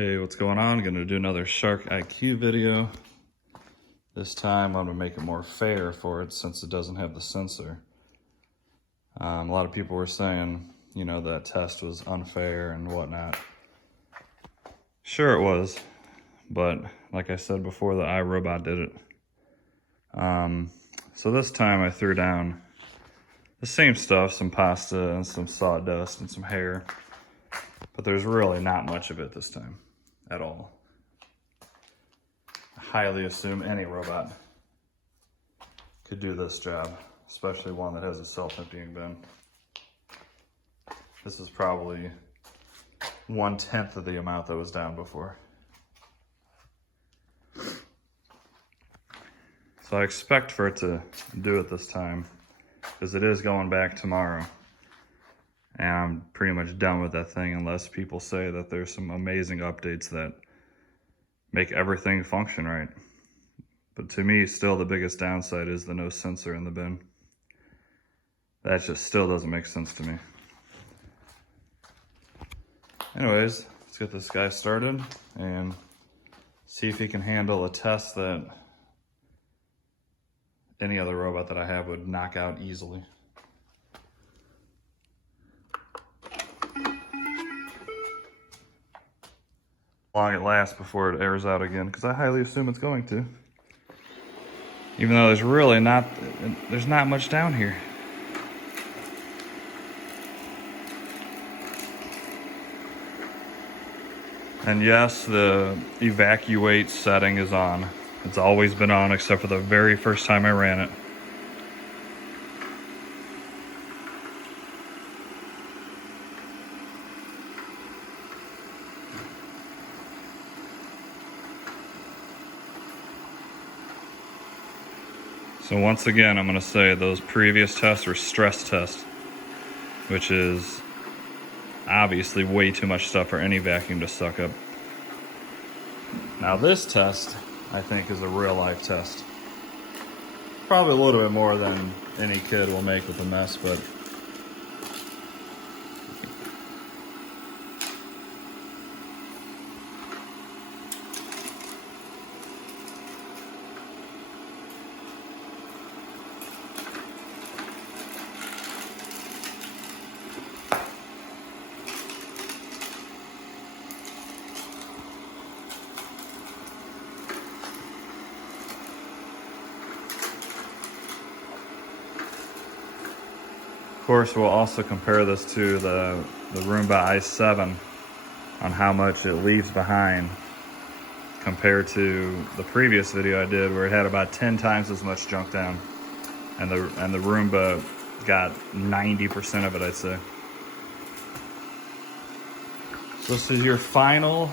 Hey, what's going on? I'm gonna do another Shark IQ video. This time I'm gonna make it more fair for it since it doesn't have the sensor. A lot of people were saying, you know, that test was unfair and whatnot. Sure it was, but like I said before, the iRobot did it. So this time I threw down the same stuff, some pasta and some sawdust and some hair, but there's really not much of it this time at all. I highly assume any robot could do this job, especially one that has a self-emptying bin. This is probably 1/10 of the amount that was down before. So I expect for it to do it this time, because it is going back tomorrow. And I'm pretty much done with that thing unless people say that there's some amazing updates that make everything function right. But to me, still the biggest downside is the no sensor in the bin. That just still doesn't make sense to me. Anyways, let's get this guy started and see if he can handle a test that any other robot that I have would knock out easily. How long it lasts before it airs out again, because I highly assume it's going to. Even though there's not much down here. And yes, the evacuate setting is on. It's always been on except for the very first time I ran it. So once again, I'm gonna say those previous tests were stress tests, which is obviously way too much stuff for any vacuum to suck up. Now this test, I think, is a real life test. Probably a little bit more than any kid will make with a mess, but of course, we'll also compare this to the Roomba i7 on how much it leaves behind compared to the previous video I did where it had about 10 times as much junk down, and the Roomba got 90% of it, I'd say. So this is your final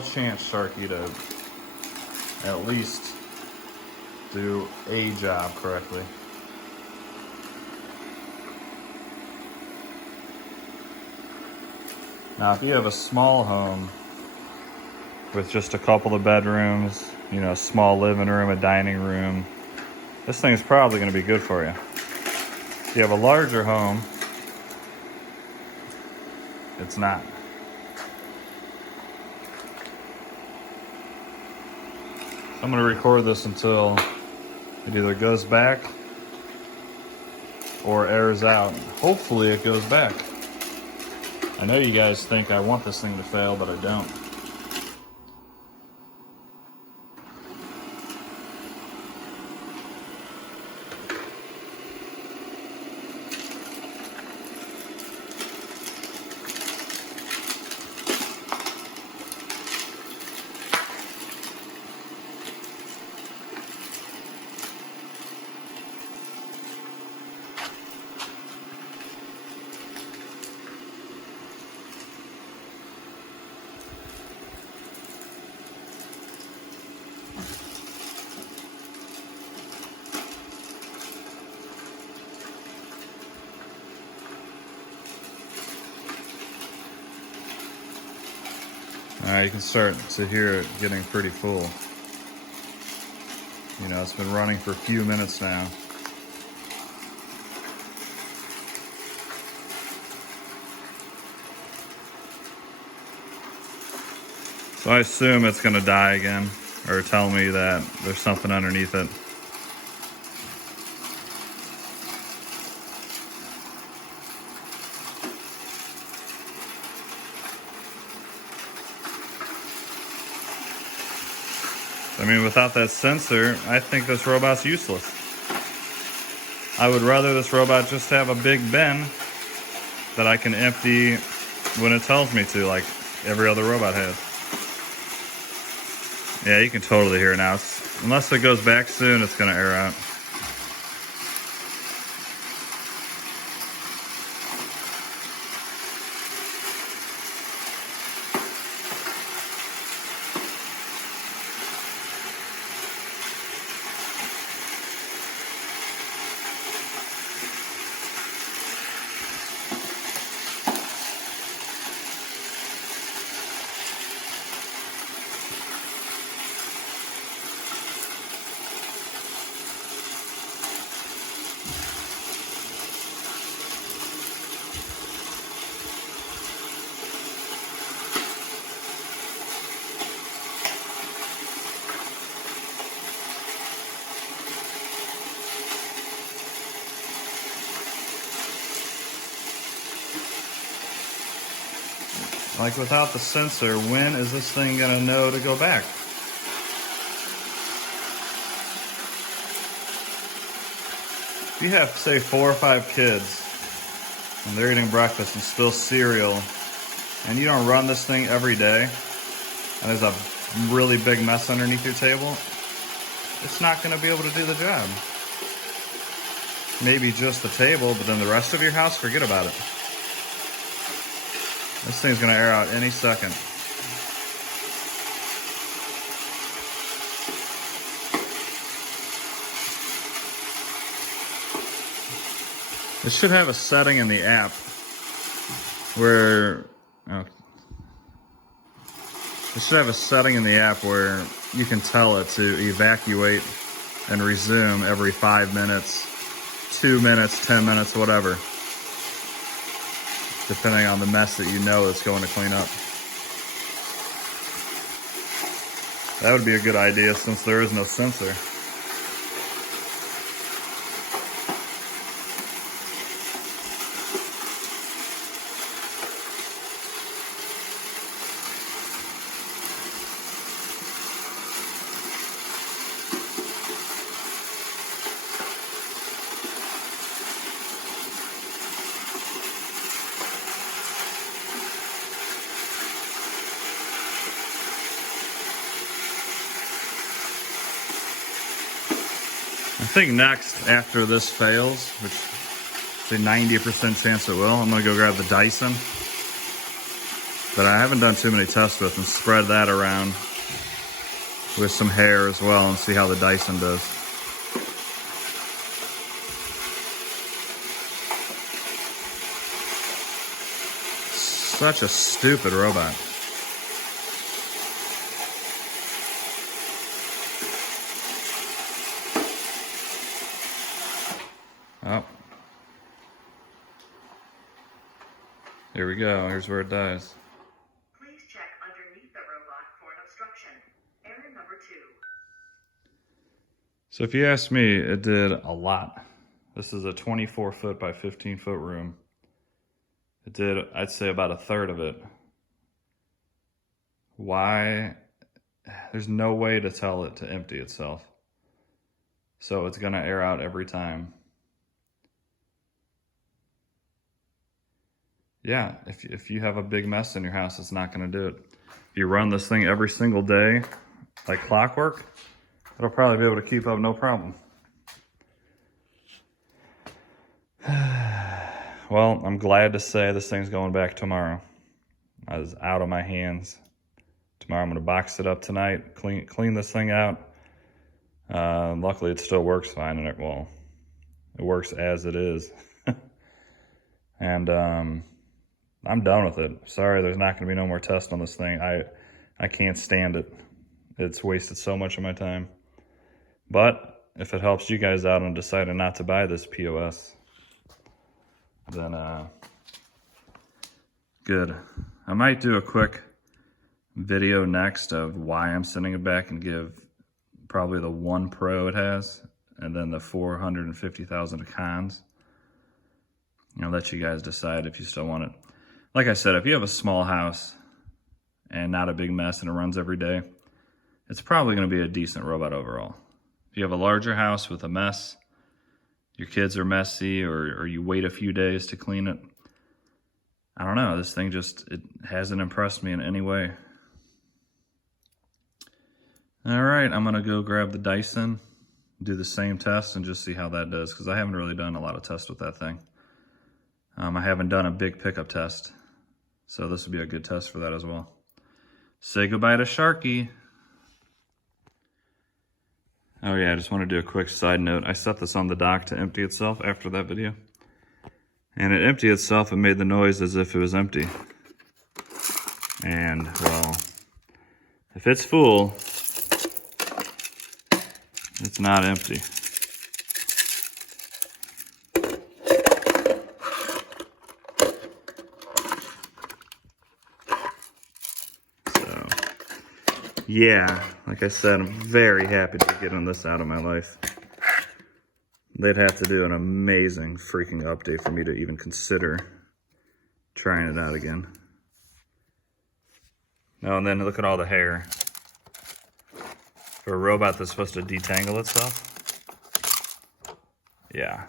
chance, Sharky, to at least do a job correctly. Now, if you have a small home with just a couple of bedrooms, you know, a small living room, a dining room, this thing's probably going to be good for you. If you have a larger home, it's not. I'm going to record this until it either goes back or airs out. Hopefully it goes back. I know you guys think I want this thing to fail, but I don't. You can start to hear it getting pretty full. You know, it's been running for a few minutes now. So I assume it's gonna die again, or tell me that there's something underneath it. I mean, without that sensor, I think this robot's useless. I would rather this robot just have a big bin that I can empty when it tells me to, like every other robot has. Yeah, you can totally hear it now. Unless it goes back soon, it's gonna air out. Like without the sensor, when is this thing gonna know to go back? If you have, say, 4 or 5 kids, and they're eating breakfast and spill cereal, and you don't run this thing every day, and there's a really big mess underneath your table, it's not gonna be able to do the job. Maybe just the table, but then the rest of your house, forget about it. This thing's gonna air out any second. It should have a setting in the app where, it should have a setting in the app where you can tell it to evacuate and resume every 5 minutes, 2 minutes, 10 minutes, whatever. Depending on the mess that you know it's going to clean up. That would be a good idea since there is no sensor. I think next, after this fails, which say 90% chance it will, I'm gonna go grab the Dyson. But I haven't done too many tests with, and spread that around with some hair as well and see how the Dyson does. Such a stupid robot. Oh. Here we go. Here's where it dies. Please check underneath the robot for an obstruction. Error number 2. So if you ask me, it did a lot. This is a 24 foot by 15 foot room. It did, I'd say, about a third of it. Why? There's no way to tell it to empty itself. So it's gonna air out every time. Yeah, if you have a big mess in your house, it's not gonna do it. If you run this thing every single day, like clockwork, it'll probably be able to keep up no problem. Well, I'm glad to say this thing's going back tomorrow. I was out of my hands. Tomorrow I'm gonna box it up tonight, clean this thing out. Luckily it still works fine, and it works as it is. And I'm done with it. Sorry, there's not gonna be no more tests on this thing. I can't stand it. It's wasted so much of my time. But if it helps you guys out on deciding not to buy this POS, then good. I might do a quick video next of why I'm sending it back and give probably the one pro it has and then the 450,000 cons. I'll let you guys decide if you still want it. Like I said, if you have a small house and not a big mess and it runs every day, it's probably going to be a decent robot overall. If you have a larger house with a mess, your kids are messy, or you wait a few days to clean it, I don't know, this thing just, it hasn't impressed me in any way. All right, I'm gonna go grab the Dyson, do the same test and just see how that does, because I haven't really done a lot of tests with that thing. I haven't done a big pickup test, so this would be a good test for that as well. Say goodbye to Sharky. Oh yeah, I just want to do a quick side note. I set this on the dock to empty itself after that video. And it emptied itself and made the noise as if it was empty. And, well, if it's full, it's not empty. So, yeah, like I said, I'm very happy to get this out of my life. They'd have to do an amazing freaking update for me to even consider trying it out again. Oh, and then look at all the hair. For a robot that's supposed to detangle itself. Yeah.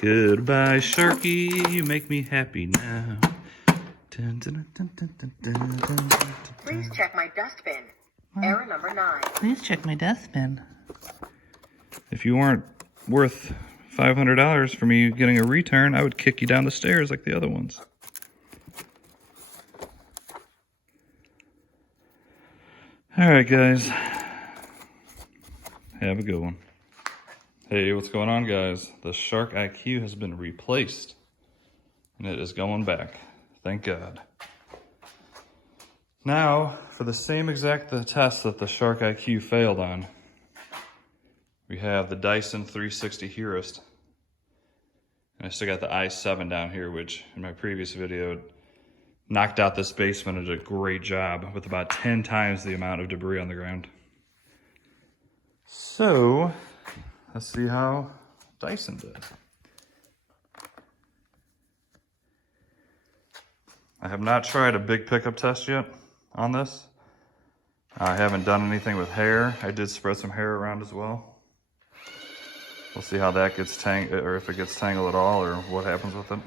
Goodbye, Sharky, you make me happy now. Dun, dun, dun, dun, dun, dun, dun, dun, dun. Please check my dustbin. Error number 9. Please check my dustbin. If you weren't worth $500 for me getting a return, I would kick you down the stairs like the other ones. All right, guys. Have a good one. Hey, what's going on, guys? The Shark IQ has been replaced, and it is going back. Thank God. Now, for the same exact test that the Shark IQ failed on, we have the Dyson 360 Heurist. And I still got the i7 down here, which in my previous video knocked out this basement and did a great job with about 10 times the amount of debris on the ground. So, let's see how Dyson did. I have not tried a big pickup test yet on this. I haven't done anything with hair. I did spread some hair around as well. We'll see how that gets tangled, or if it gets tangled at all, or what happens with it.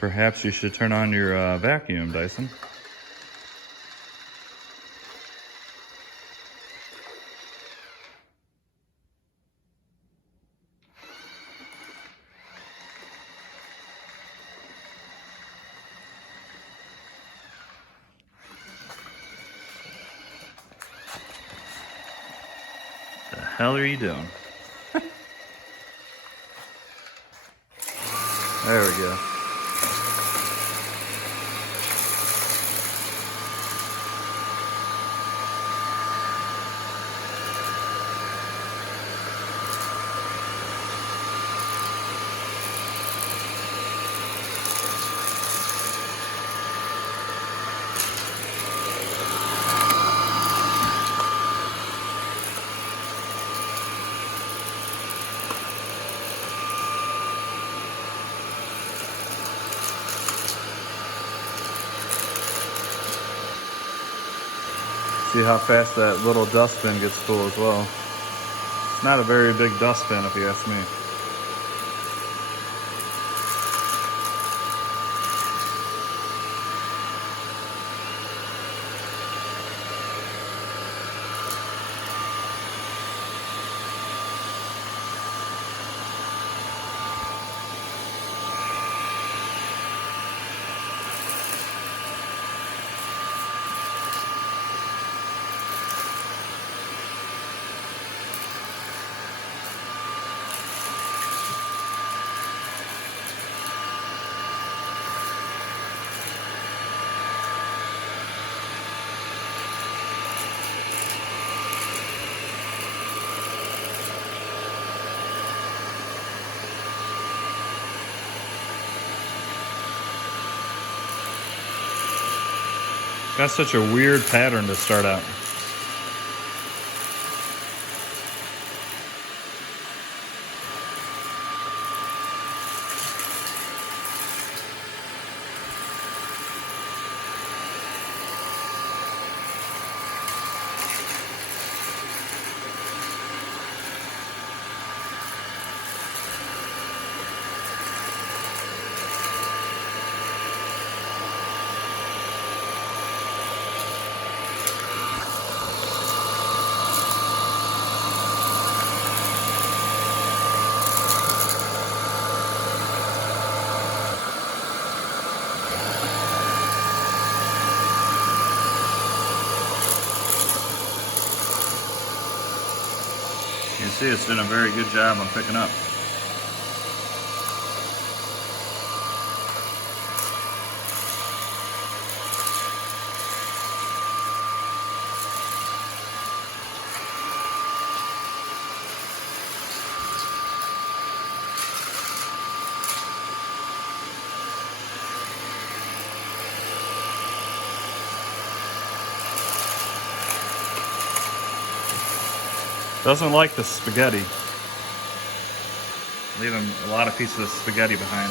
Perhaps you should turn on your vacuum, Dyson. The hell are you doing? There we go. See how fast that little dustbin gets full as well. It's not a very big dustbin if you ask me. Got such a weird pattern to start out. You can see it's doing a very good job on picking up. Doesn't like the spaghetti. Leaving a lot of pieces of spaghetti behind.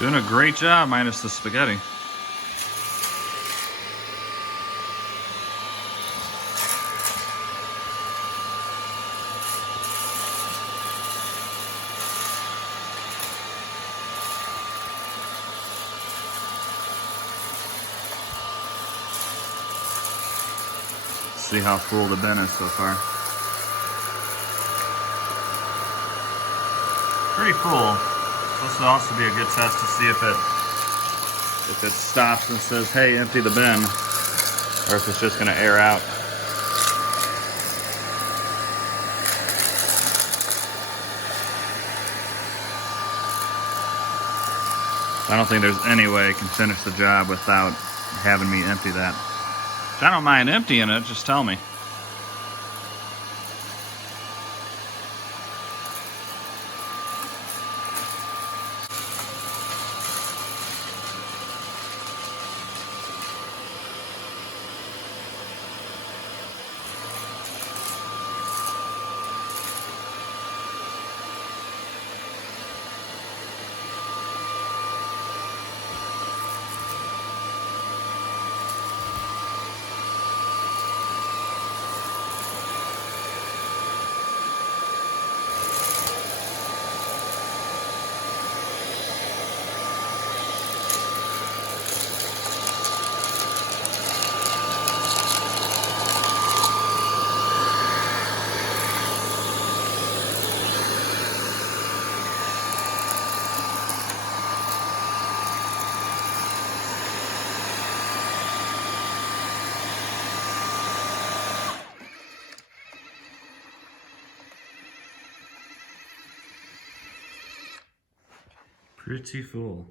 Doing a great job minus the spaghetti. See how full the bin is so far. Pretty full. This will also be a good test to see if it stops and says, hey, empty the bin, or if it's just going to air out. I don't think there's any way it can finish the job without having me empty that. If I don't mind emptying it, just tell me. Pretty full.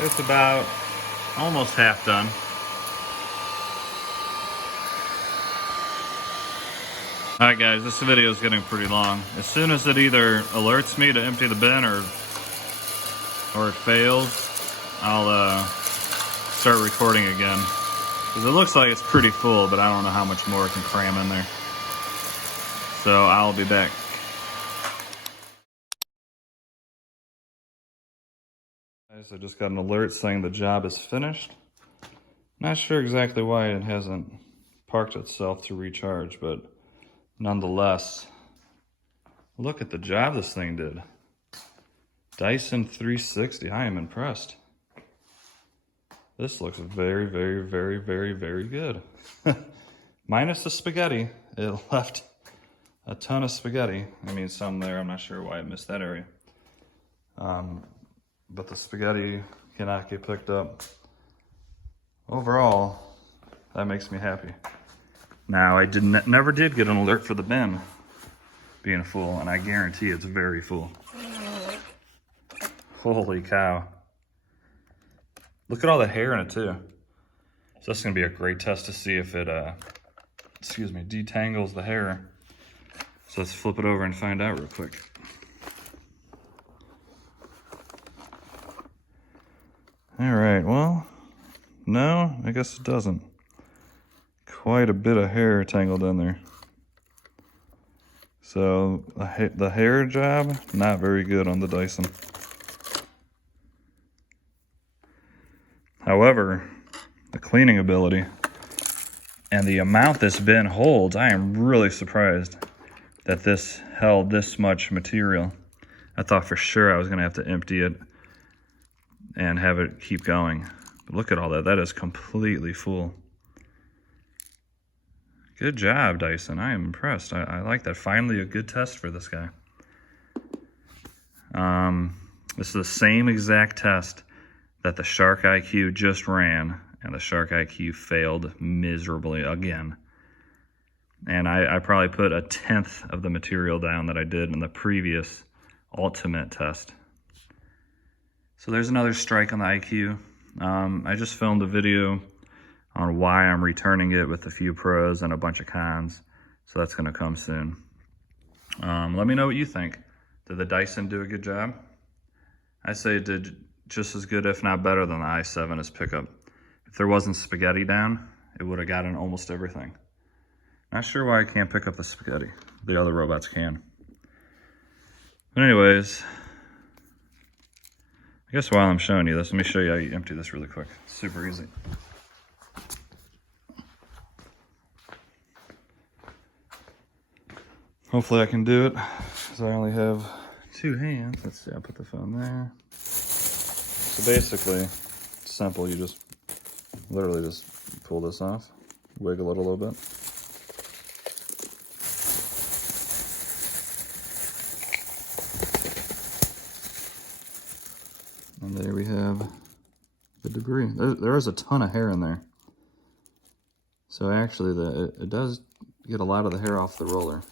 It's about almost half done. Alright guys, this video is getting pretty long. As soon as it either alerts me to empty the bin or it fails, I'll start recording again. Because it looks like it's pretty full, but I don't know how much more it can cram in there. So I'll be back. Guys, I just got an alert saying the job is finished. Not sure exactly why it hasn't parked itself to recharge, but nonetheless, look at the job this thing did. Dyson 360, I am impressed. This looks very, very, very, very, very good. Minus the spaghetti. It left a ton of spaghetti. I mean, some there, I'm not sure why it missed that area. But the spaghetti cannot get picked up. Overall, that makes me happy. Now, I never did get an alert for the bin being full, and I guarantee it's very full. Holy cow. Look at all the hair in it too. So this is gonna be a great test to see if it, detangles the hair. So let's flip it over and find out real quick. All right, well, no, I guess it doesn't. Quite a bit of hair tangled in there. So the hair job, not very good on the Dyson. However, the cleaning ability and the amount this bin holds, I am really surprised that this held this much material. I thought for sure I was gonna have to empty it and have it keep going. But look at all that, that is completely full. Good job, Dyson. I am impressed. I like that. Finally, a good test for this guy. This is the same exact test that the Shark IQ just ran, and the Shark IQ failed miserably again. And I probably put 1/10 of the material down that I did in the previous ultimate test. So there's another strike on the IQ. I just filmed a video on why I'm returning it with a few pros and a bunch of cons. So that's gonna come soon. Let me know what you think. Did the Dyson do a good job? I say it did just as good, if not better, than the i7's pickup. If there wasn't spaghetti down, it would have gotten almost everything. Not sure why I can't pick up the spaghetti. The other robots can. But anyways, I guess while I'm showing you this, let me show you how you empty this really quick. It's super easy. Hopefully I can do it, because I only have 2 hands. Let's see, I'll put the phone there. So basically, it's simple. You just literally just pull this off, wiggle it a little bit. And there we have the debris. There is a ton of hair in there. So actually, it does get a lot of the hair off the roller.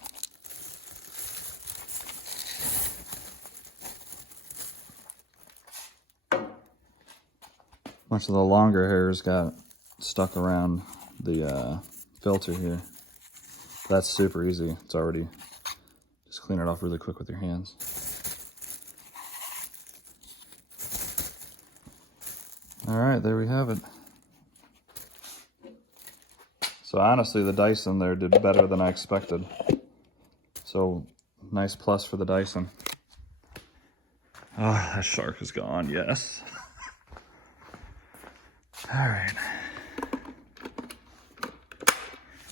Much of the longer hairs got stuck around the filter here. That's super easy. It's already, just clean it off really quick with your hands. All right, there we have it. So honestly, the Dyson there did better than I expected. So nice plus for the Dyson. Oh, that shark is gone, yes. All right.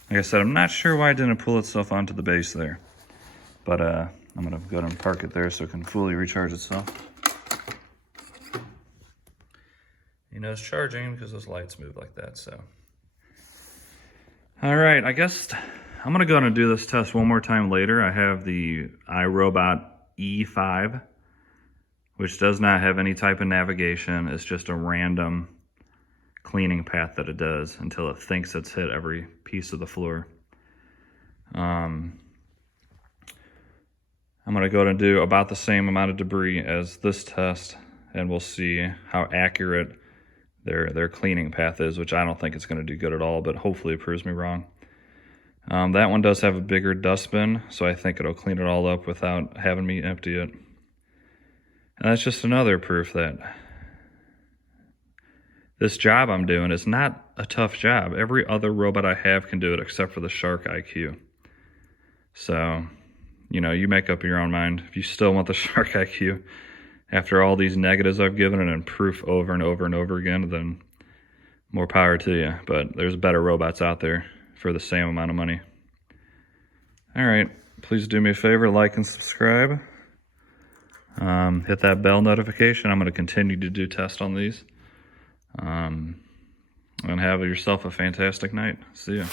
Like I said, I'm not sure why it didn't pull itself onto the base there. But I'm gonna go ahead and park it there so it can fully recharge itself. You know it's charging because those lights move like that, so. All right, I guess I'm gonna go ahead and do this test one more time later. I have the iRobot E5, which does not have any type of navigation. It's just a random cleaning path that it does until it thinks it's hit every piece of the floor. I'm gonna go ahead and do about the same amount of debris as this test and we'll see how accurate their cleaning path is, which I don't think it's going to do good at all, but hopefully it proves me wrong. That one does have a bigger dustbin, so I think it'll clean it all up without having me empty it. And that's just another proof that this job I'm doing is not a tough job. Every other robot I have can do it except for the Shark IQ. So, you know, you make up your own mind. If you still want the Shark IQ, after all these negatives I've given it and proof over and over and over again, then more power to you. But there's better robots out there for the same amount of money. All right, please do me a favor, like and subscribe. Hit that bell notification. I'm going to continue to do tests on these. And have yourself a fantastic night. See ya.